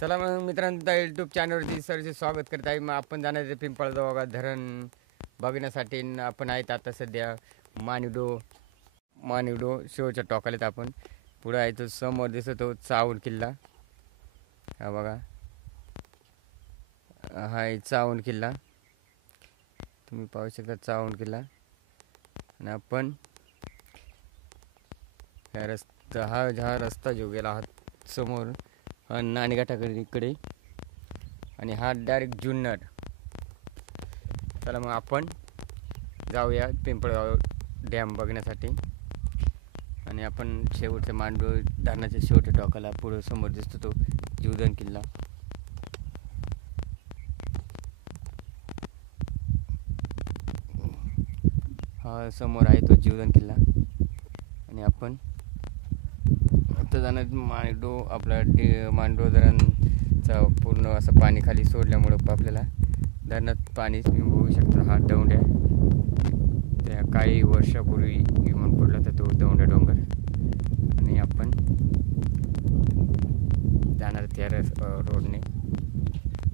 चला मग मित्रांनो, यूट्यूब चॅनलवरती सरचे स्वागत करत आहे. मग आपण जाणार आहे पिंपळगाव धरण बघण्यासाठी. आपण आहेत आता सध्या मानिवडो शोच्या टोकालेत. आपण पुढे आहे तो समोर दिसतो चावल किल्ला. हा बघा, हा आहे चावल किल्ला. तुम्ही पाहू शकता चावल किल्ला. आणि आपण हा रस्ता जो गेला आहात समोर नाणेघाटाकडे इकडे, आणि हा डायरेक्ट जुन्नर. चला मग आपण जाऊया पिंपळगाव डॅम बघण्यासाठी. आणि आपण शेवटच्या मांडव धरणाच्या शेवटच्या टोकाला पुढे समोर दिसतो तो जीवदान किल्ला. हा समोर आहे तो जीवदान किल्ला. आणि आपण आता जाणार आपला मांडव धरणचा पूर्ण असं पाणी खाली सोडल्यामुळं आपल्याला धरणात पाणी बघू शकता. हा दौंड्या, त्या काही वर्षापूर्वी विमान पडला तर तो दौंड्या डोंगर. आणि आपण जाणार त्या रोडने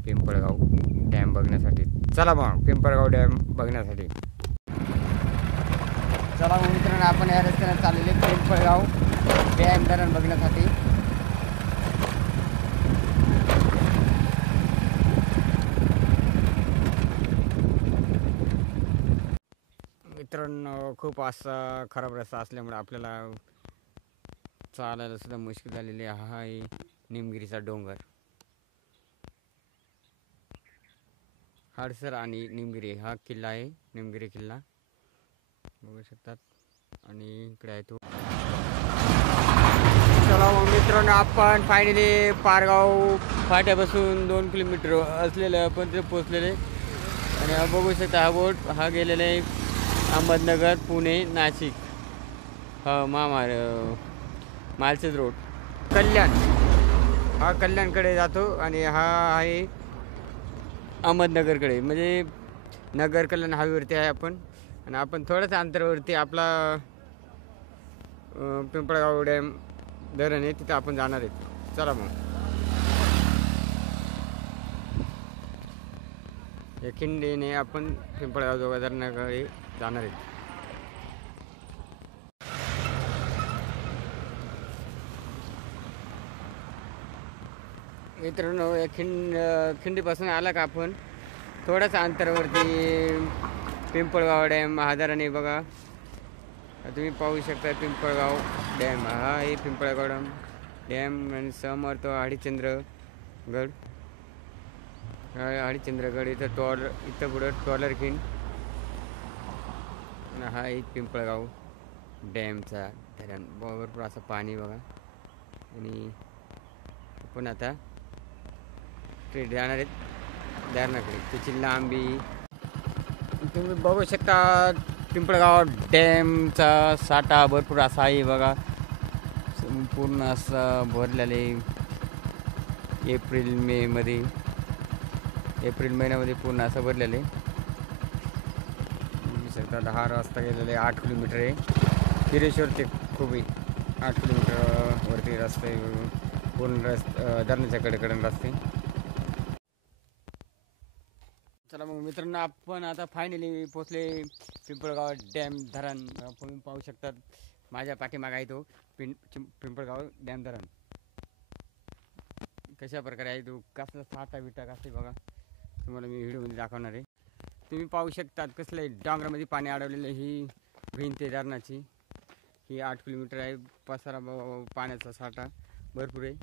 पिंपळगाव डॅम बघण्यासाठी. चला मग पिंपळगाव डॅम बघण्यासाठी. चला मग मित्रांनो, आपण या रस्त्याने चाललेले पिंपळगाव डॅम धरण बघण्यासाठी. मित्रांनो, खूप असा खराब रस्ता असल्यामुळे आपल्याला चालायला सुद्धा मुश्किल झालेली आहे. हा आहे निमगिरीचा डोंगर. हडसर आणि निमगिरी हा किल्ला आहे, निमगिरी किल्ला बघू शकतात. आणि इकडे आहे तो. चला मग मित्रांनो, आपण फायनली पारगाव फाट्यापासून 2 किलोमीटर असलेलं आपण ते पोचलेले. आणि हा बघू शकता, हा बोट हा गेलेला आहे अहमदनगर, पुणे, नाशिक. हा मालसेज रोड कल्याण, हा कल्याणकडे जातो. आणि हा आहे अहमदनगरकडे, म्हणजे नगर कल्याण हायवेवरती आहे आपण. आणि आपण थोड्याच अंतरावरती आपला पिंपळगाव डॅम धरण आहे, तिथं आपण जाणार आहेत. चला मग या खिंडीने आपण पिंपळगाव जोगा धरणाकडे जाणार आहेत. मित्रांनो, या खिंडीपासून आला का आपण थोड्याच अंतरावरती पिंपळगाव डॅम हा धरण आहे बघा. तुम्ही पाहू शकता पिंपळगाव डॅम हा आहे पिंपळगाव डॅम. आणि समोर तो हरिश्चंद्रगड, हरिश्चंद्रगड इथं इथं पुढं टॉलर खिंड. आणि हा एक पिंपळगाव डॅमचा धरण. भरपूर असं पाणी बघा. आणि आपण आता ट्रेन जाणार आहेत धरणाकडे. त्याची लांबी तुम्ही बघू शकता. पिंपळगाव डॅमचा साठा भरपूर असा आहे बघा. संपूर्ण असं भरलेले एप्रिल महिन्यामध्ये पूर्ण असं भरलेले. बघू शकता. हा रस्ता गेलेला आहे 8 किलोमीटर आहे. किरेश्वर ते खूप 8 किलोमीटर वरती रस्ता आहे. पूर्ण धरणाच्या कडेकडे रस्ते. चला मग मित्रांनो, आपण आता फायनली पोचले पिंपळगाव डॅम धरण. आपण पाहू शकतात माझ्या पाठीमागे आहे तो पिंपळगाव डॅम धरण. कशा प्रकारे आहे तो, कसला साठा बिटा कसं बघा, तुम्हाला मी व्हिडिओमध्ये दाखवणार आहे. तुम्ही पाहू शकतात कसलं डोंगरामध्ये पाणी अडवलेलं. ही भिंत धरणाची, ही 8 किलोमीटर आहे. पसारा पाण्याचा साठा भरपूर आहे.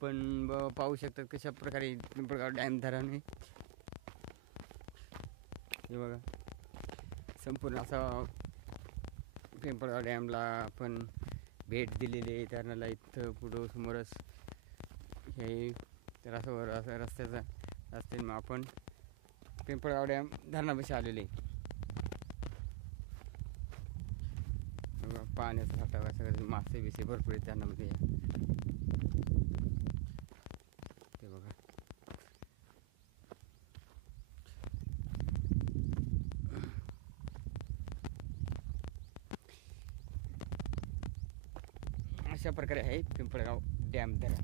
पण पाहू शकतात कशा प्रकारे पिंपळगाव डॅम धरण आहे. हे बघा, संपूर्ण असं पिंपळगाव डॅमला आपण भेट दिलेली आहे. धरणाला इथं पुढं समोरच हे रस्त्यावर असं रस्त्याचा रस्त्याने मग आपण पिंपळगाव डॅम धरणापाशी आलेले. पाण्याचा साठा सगळं मासे बिसे भरपूर आहेत धरणामध्ये. ते बघा, अशा प्रकारे आहे पिंपळगाव डॅम धरण.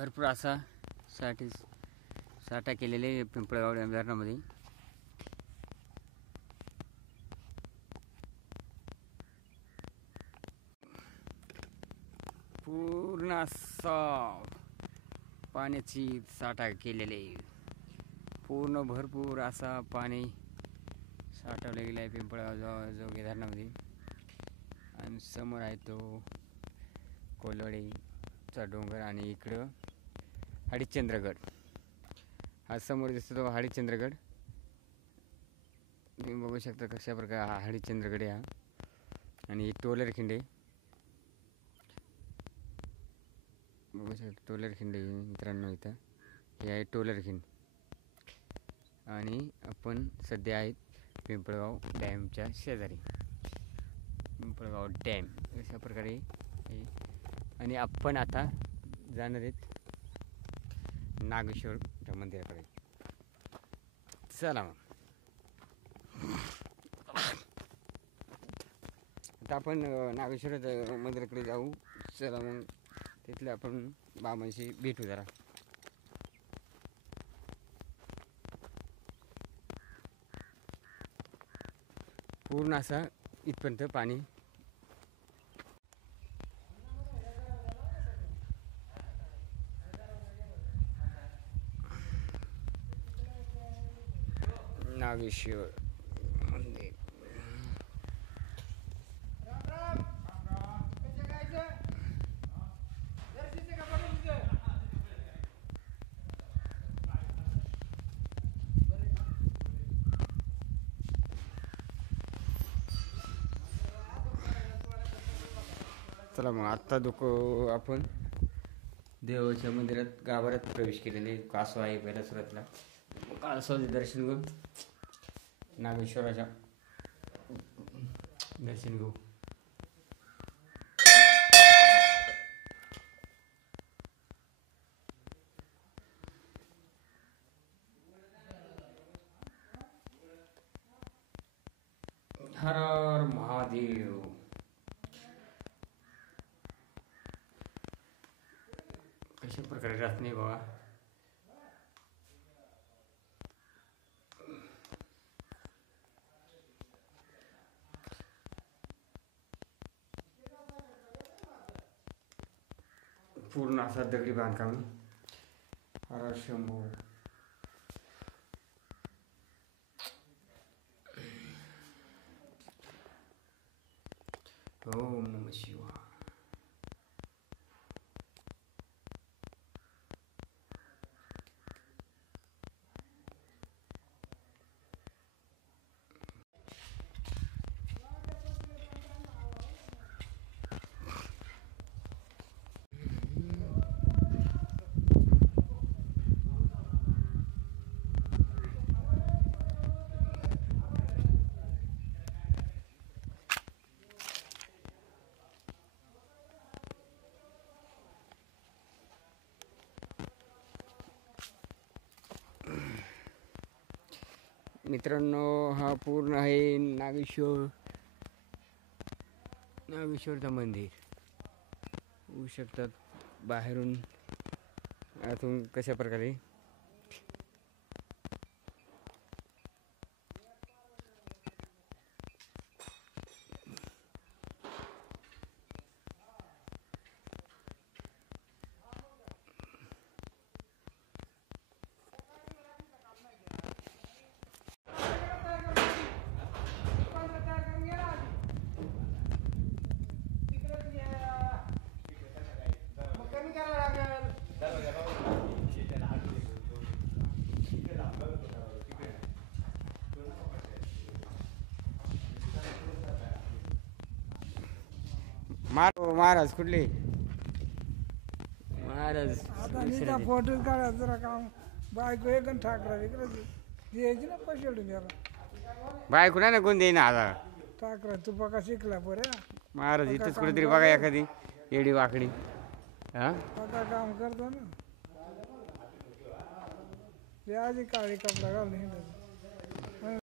भरपूर असा साठा केलेले पिंपळगाव डॅम धरणामध्ये. पूर्ण असा पाण्याची साठा केलेले, पूर्ण भरपूर असा पाणी साठवलं गेलं आहे पिंपळगाव जोगे धरणामध्ये. आणि समोर आहे तो कोलवाडीचा डोंगर आणि इकडं हरिश्चंद्रगड. हा समोर दिसतो तो हरिश्चंद्रगड. तुम्ही बघू शकता कशा प्रकारे हा हरिश्चंद्रगड आहे. आणि टोलरखिंड आहे, बघू शकता टोलरखिंड मित्रांनो. इथं हे आहे टोलरखिंड. आणि आपण सध्या आहेत पिंपळगाव डॅमच्या शेजारी. पिंपळगाव डॅम अशा प्रकारे आहे. आणि आपण आता जाणार आहेत नागेश्वरच्या मंदिराकडे. चला मग आता आपण नागेश्वर मंदिराकडे जाऊ. चला मग तिथले आपण बाबांशी भेटू जरा. पूर्ण असा इथपर्यंत पाणी. नागेश्वर मंदिर. चला मग आत्ता आपण देवाच्या मंदिरात गाभाऱ्यात प्रवेश केलेले. कासव आहे पहिल्या सुरुवातीला. कासवाचे दर्शन घेऊन नागेश्वराच्या दर्शन घेऊ. हर हर महादेव. कशा प्रकारे राहत नाही बाबा. पूर्ण असा दगडी बांधकाम. हर शंभू. ओम नमः शिवाय. मित्रांनो हा पूर्ण आहे नागेश्वरचं मंदिर. होऊ शकतात बाहेरून आतून कशा प्रकारे. महाराज कुठले महाराज. आता नीचा फोटो काढा जरा काम. बायको एक ठाकरा द्यायची ना पैसे द्यायला. बायको नाही ना कोण देईन आता. ठाकरा तू बघा शिकला बऱ्या. महाराज इथंच कुठेतरी बघा एखादी येडी वाकडी. हा पक्का काम करतो ना. आधी काळी कपडा घालून हिंडत.